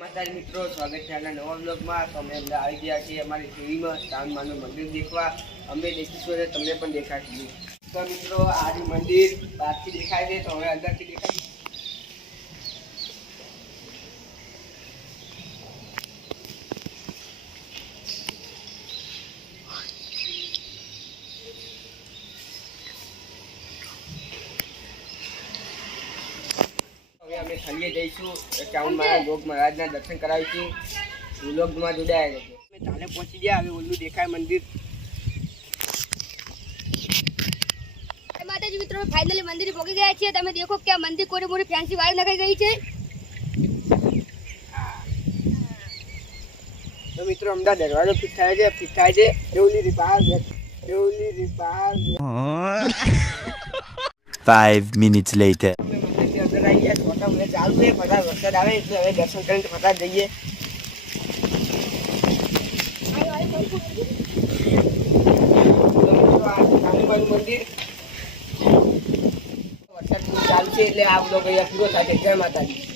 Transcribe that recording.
માતાજી મિત્રો, સ્વાગત છે આપણા નવા બ્લોગમાં. તો અમે અંદર આવી ગયા છીએ અમારી ટીવીમાં ચાંદમાનું મંદિર દેખવા. અમે દેખીશું અને તમને પણ દેખાડીશું. તો મિત્રો, આ મંદિર બહારથી દેખાય છે, તો હવે અંદરથી દેખાય. અમે થલીએ જઈશું, ચામુંડ લોક મહારાજના દર્શન કરાવીશું. વ્લોગમાં જોડાયા જશે. અમે ચાલે પહોંચી ગયા. હવે ઓલું દેખાય મંદિર. માતાજી મિત્રો, ફાઇનલી મંદિર પહોંચી ગયા છીએ. તમે દેખો કે આ મંદિર કોરી મોરી ફેન્સી વાળ નખાઈ ગઈ છે. તો મિત્રો, અમદાવાદ દરવાજો ફિટ થાય છે. Deoli રીપાર 5 minutes later. ચાલુ છે, ફટાફટ વરસાદ આવે એટલે હવે દર્શન કરીને ફટાફટ જઈએ. મંદિર વરસાદ ચાલુ છે એટલે આ બ્લોગ અહીંયા પૂરો થાય છે. જય માતાજી.